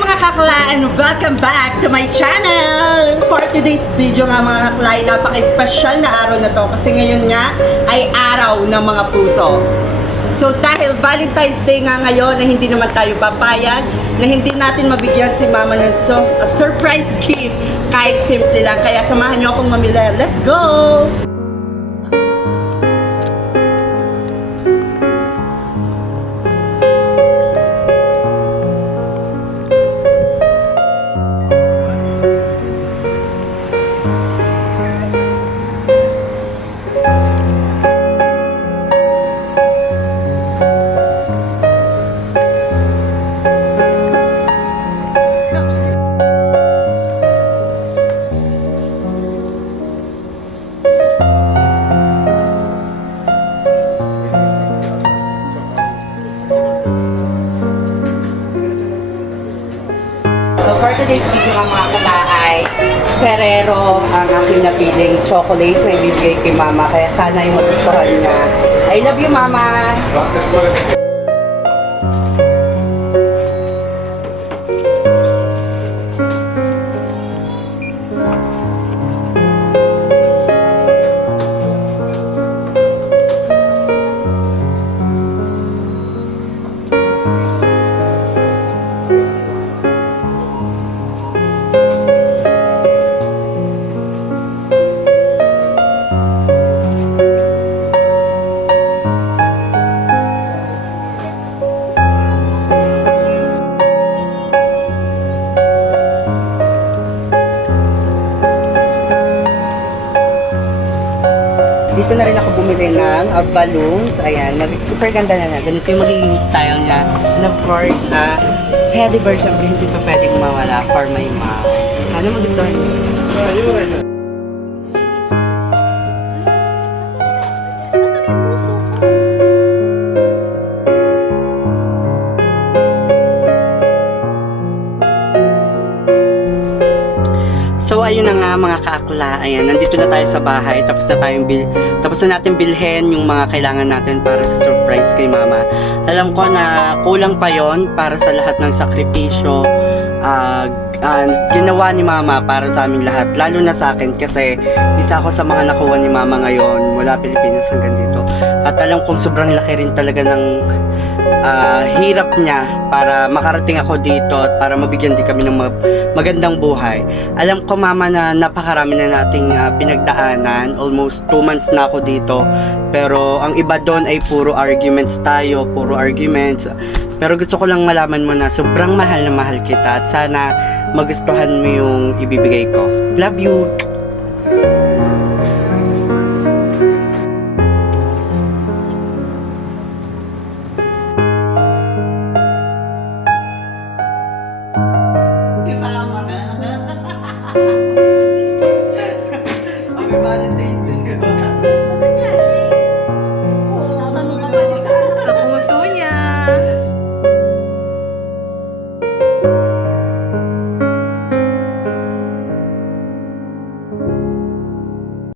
mga kakla and welcome back to my channel! For today's video nga mga kakla, napaka-special na araw na to kasi ngayon nga ay araw ng mga puso. So dahil Valentine's Day nga ngayon na hindi naman tayo papayag, na hindi natin mabigyan si mama ng surprise gift kahit simple lang. Kaya samahan niyo akong mamili. Let's go! So for today's video nga mga kala ay Ferrero ang aking napiling chocolate na ibibigay kay mama. Kaya sana ay magustuhan niya. I love you mama! Dito na rin ako bumili ng balloons. Ayan, super ganda na. Ganito yung magiging style niya. And of course, teddy bear, syempre hindi pa pwedeng mawala for my mom. Ano magustuhan niyo? So ayun na nga mga kaakla, ayan, nandito na tayo sa bahay, tapos na natin bilhin yung mga kailangan natin para sa surprise kay mama. Alam ko na kulang pa yon para sa lahat ng sakripisyo ginawa ni mama para sa amin lahat, lalo na sa akin kasi isa ako sa mga nakuha ni mama ngayon mula Pilipinas hanggang dito. At alam kong sobrang laki rin talaga ng hirap niya para makarating ako dito at para mabigyan din kami ng magandang buhay. Alam ko mama na napakarami na nating pinagdaanan, almost 2 months na ako dito, pero ang iba doon ay puro arguments tayo, pero gusto ko lang malaman mo na sobrang mahal na mahal kita at sana magustuhan mo yung ibibigay ko. Love you!